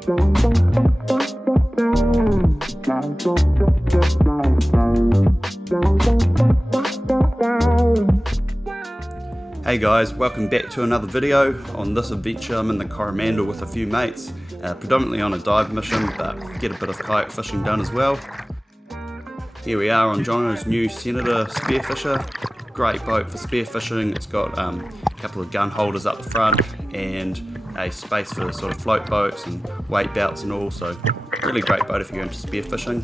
Hey guys, welcome back to another video. On this adventure I'm in the Coromandel with a few mates, predominantly on a dive mission, but get a bit of kayak fishing done as well. Here we are on Jono's new Senator spearfisher. Great boat for spearfishing. It's got a couple of gun holders up the front and a space for sort of float boats and weight belts and all, so really great boat if you're into spearfishing.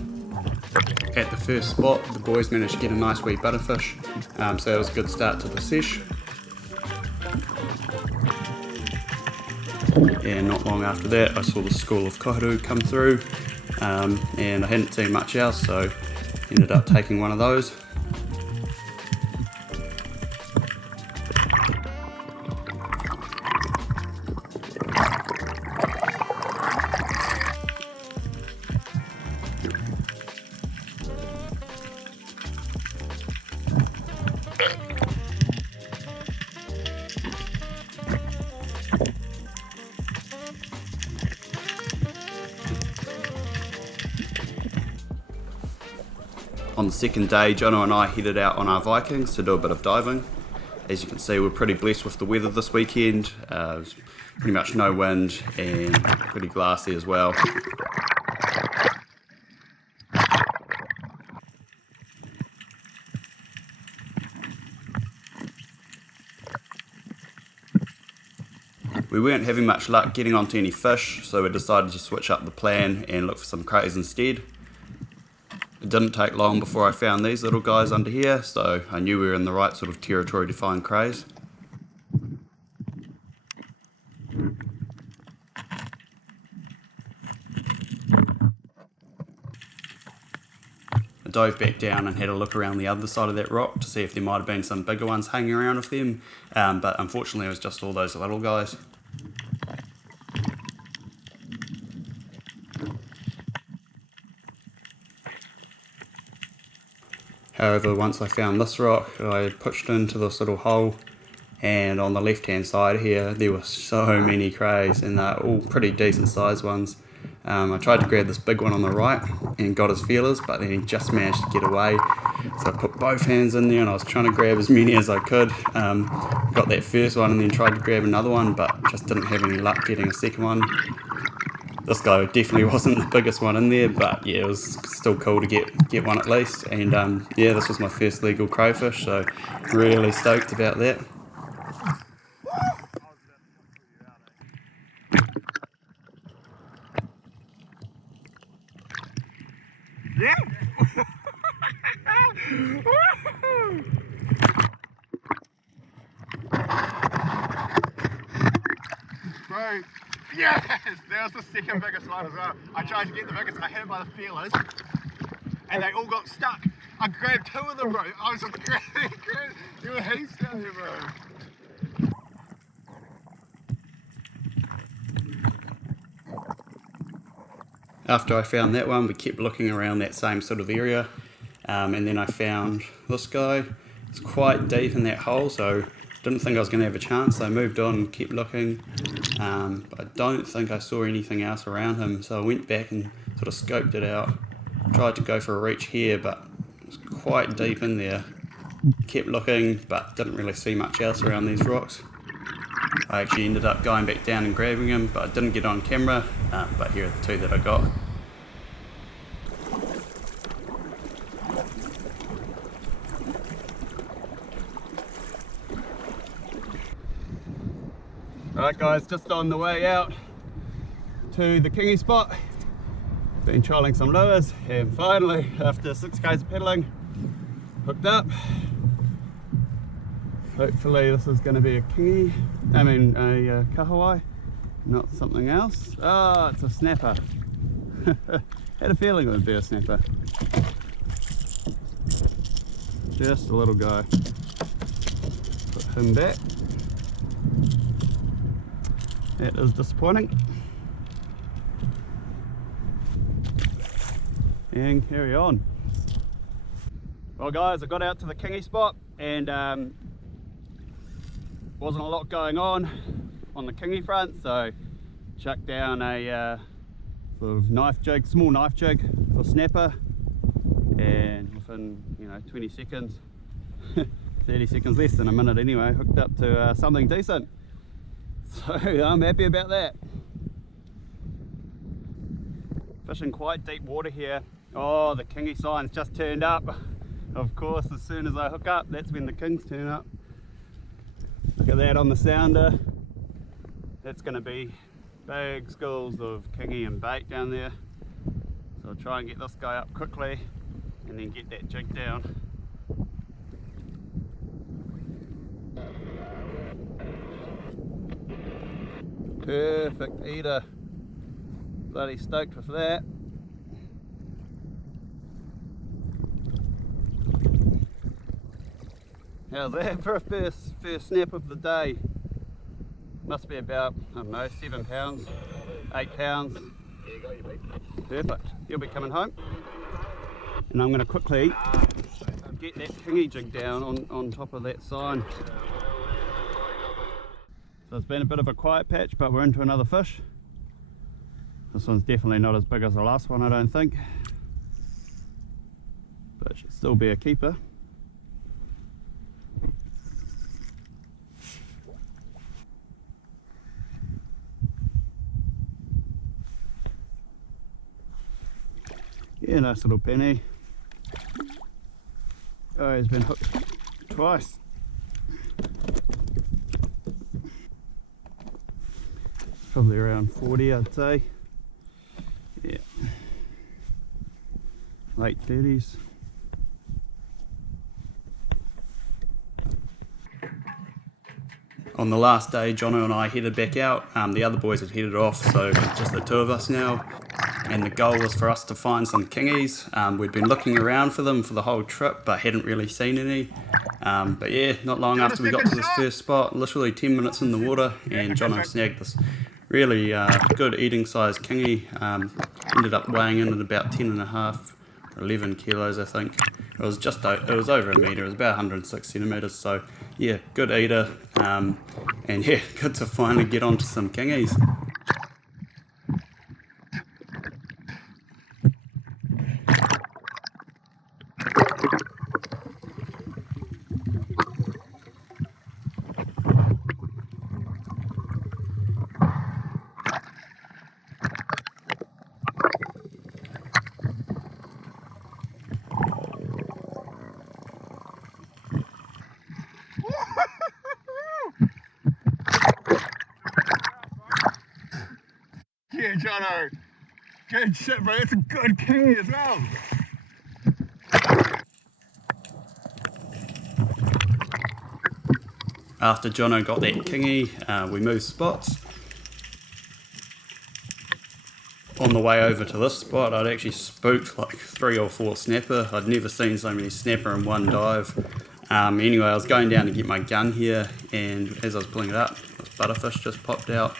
At the first spot the boys managed to get a nice wee butterfish, so that was a good start to the sesh. And not long after that I saw the school of koharu come through, and I hadn't seen much else, so ended up taking one of those. On the second day, Jono and I headed out on our Vikings to do a bit of diving. As you can see, we're pretty blessed with the weather this weekend. There's pretty much no wind and pretty glassy as well. We weren't having much luck getting onto any fish, so we decided to switch up the plan and look for some crays instead. It didn't take long before I found these little guys under here, so I knew we were in the right sort of territory to find crays. I dove back down and had a look around the other side of that rock to see if there might have been some bigger ones hanging around with them, but unfortunately it was just all those little guys. However, once I found this rock, I pushed into this little hole, and on the left hand side here there were so many crays, and they're all pretty decent sized ones. I tried to grab this big one on the right and got his feelers, but then he just managed to get away, so I put both hands in there and I was trying to grab as many as I could. Got that first one and then tried to grab another one, but just didn't have any luck getting a second one. This guy definitely wasn't the biggest one in there, but yeah, it was still cool to get one at least. And yeah, this was my first legal crayfish, so really stoked about that. Yeah. Bro, yes! That was the second biggest one as well. I tried to get the biggest, I had it by the feelers, and they all got stuck. I grabbed two of them, bro. I was just grabbing. There were heaps down there, bro. After I found that one, we kept looking around that same sort of area, and then I found this guy. It's quite deep in that hole, so didn't think I was going to have a chance, so I moved on and kept looking, but I don't think I saw anything else around him, so I went back and sort of scoped it out. Tried to go for a reach here, but it was quite deep in there. Kept looking, but didn't really see much else around these rocks. I actually ended up going back down and grabbing him, but I didn't get on camera, but here are the two that I got. Alright guys, just on the way out to the kingi spot. Been trolling some lures, and finally, after 6 k's of pedalling, hooked up. Hopefully this is going to be a kingi, a kahawai, not something else. Oh, it's a snapper. Had a feeling it would be a snapper. Just a little guy. Put him back. That is disappointing. And carry on. Well guys, I got out to the kingi spot and wasn't a lot going on the kingi front, so chucked down a sort of knife jig, small knife jig for snapper, and within 20 seconds 30 seconds, less than a minute anyway, hooked up to something decent. So I'm happy about that. Fishing quite deep water here. Oh, the kingi sign's just turned up. Of course, as soon as I hook up, that's when the kings turn up. Look at that on the sounder. That's going to be big schools of kingi and bait down there. So I'll try and get this guy up quickly and then get that jig down. Perfect eater. Bloody stoked with that. How's that for a first snap of the day? Must be about, I don't know, 7 pounds, 8 pounds. Perfect. He'll be coming home. And I'm going to quickly get that kingi jig down on top of that sign. So it's been a bit of a quiet patch, but we're into another fish. This one's definitely not as big as the last one, I don't think. But it should still be a keeper. Yeah, nice little penny. Oh, he's been hooked twice. Probably around 40, I'd say. Yeah. Late 30s. On the last day, Jono and I headed back out. The other boys had headed off, so it's just the two of us now. And the goal was for us to find some kingis. We'd been looking around for them for the whole trip, but hadn't really seen any. But yeah, not long after we got to this first spot, literally 10 minutes in the water, and Jono snagged this really good eating size kingi. Ended up weighing in at about 10.5 or 11 kilos, I think. It was over a metre. It was about 106 centimetres. So yeah, good eater, and yeah, good to finally get onto some kingis. Yeah, Jono. Good shit, bro. It's a good kingi as well. After Jono got that kingi, we moved spots. On the way over to this spot, I'd actually spooked like 3 or 4 snapper. I'd never seen so many snapper in one dive. Anyway, I was going down to get my gun here, and as I was pulling it up, this butterfish just popped out.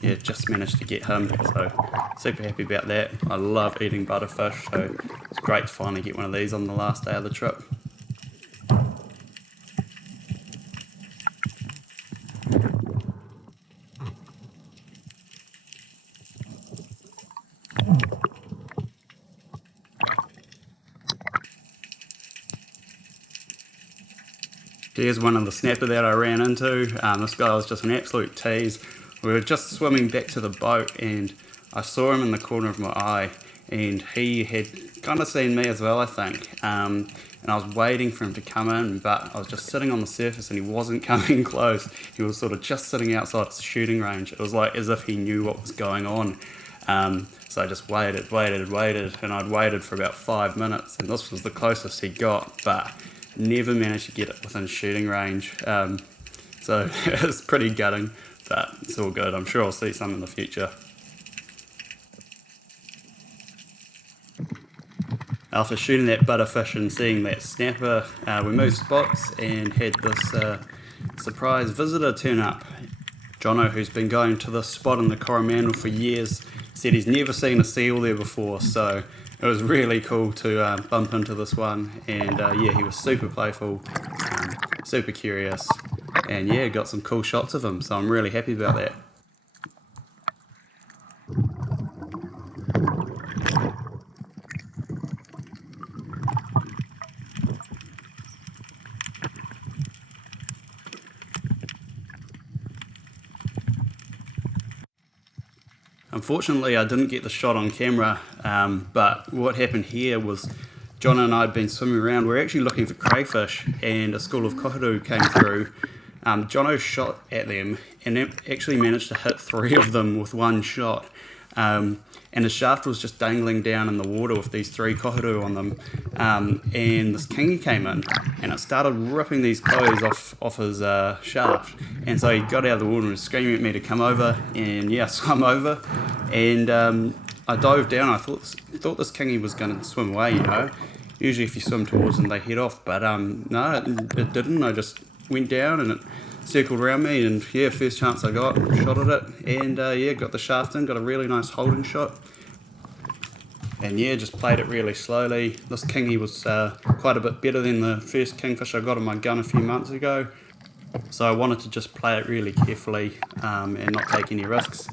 Yeah, just managed to get him, so super happy about that. I love eating butterfish, so it's great to finally get one of these on the last day of the trip. Here's one of the snapper that I ran into. This guy was just an absolute tease. We were just swimming back to the boat and I saw him in the corner of my eye, and he had kind of seen me as well, I think. And I was waiting for him to come in, but I was just sitting on the surface and he wasn't coming close. He was sort of just sitting outside the shooting range. It was like as if he knew what was going on. So I just waited, and I'd waited for about 5 minutes, and this was the closest he got, but never managed to get it within shooting range. So it was pretty gutting, but it's all good. I'm sure I'll see some in the future. After shooting that butterfish and seeing that snapper, we moved spots and had this surprise visitor turn up. Jono, who's been going to this spot in the Coromandel for years, said he's never seen a seal there before, so it was really cool to bump into this one. And yeah, he was super playful, super curious, and yeah, got some cool shots of him, so I'm really happy about that. Unfortunately, I didn't get the shot on camera, but what happened here was John and I had been swimming around. We were actually looking for crayfish, and a school of koharu came through. Jono shot at them and actually managed to hit 3 of them with one shot. And his shaft was just dangling down in the water with these 3 koharu on them. And this kingi came in and it started ripping these clothes off his shaft. And so he got out of the water and was screaming at me to come over. And yeah, I swam over and I dove down. I thought this kingi was going to swim away, you know. Usually if you swim towards them, they head off. But no, it didn't. I just went down and it circled around me, and yeah, first chance I got, shot at it, and yeah, got the shaft in, got a really nice holding shot, and yeah, just played it really slowly. This kingi was quite a bit better than the first kingfish I got in my gun a few months ago, so I wanted to just play it really carefully and not take any risks.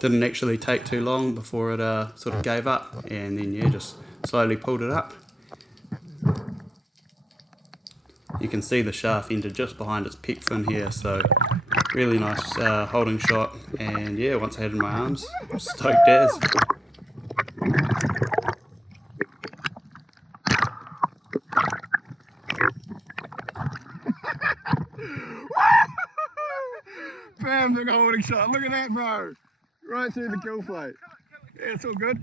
Didn't actually take too long before it sort of gave up, and then yeah, just slowly pulled it up. You can see the shaft ended just behind its pec fin here, so really nice holding shot, and yeah, once I had it in my arms, stoked as. Bam, big holding shot, look at that, bro! Right through the gill plate. Yeah, it's all good.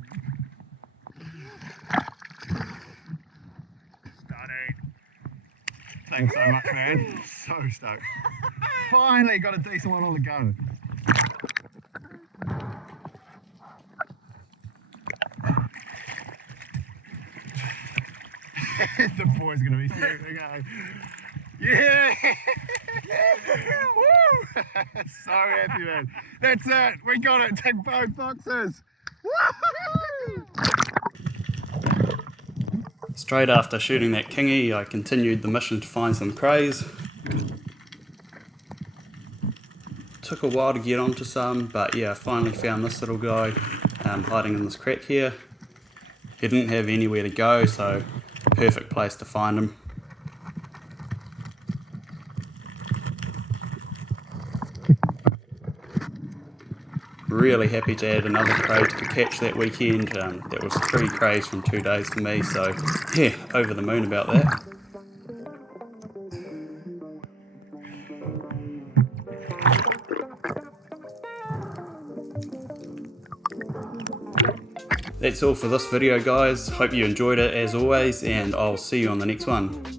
Thanks so much, man. So stoked. Finally got a decent one on the go. The boy's gonna be sick. Okay. Yeah! Woo! So happy, man. That's it. We got it. Tick both boxes. Woo! Straight after shooting that kingi, I continued the mission to find some crays. Took a while to get onto some, but yeah, I finally found this little guy hiding in this crack here. He didn't have anywhere to go, so perfect place to find him. Really happy to add another cray to the catch that weekend. That was 3 crays from 2 days for me, so yeah, over the moon about that. That's all for this video, guys. Hope you enjoyed it as always, and I'll see you on the next one.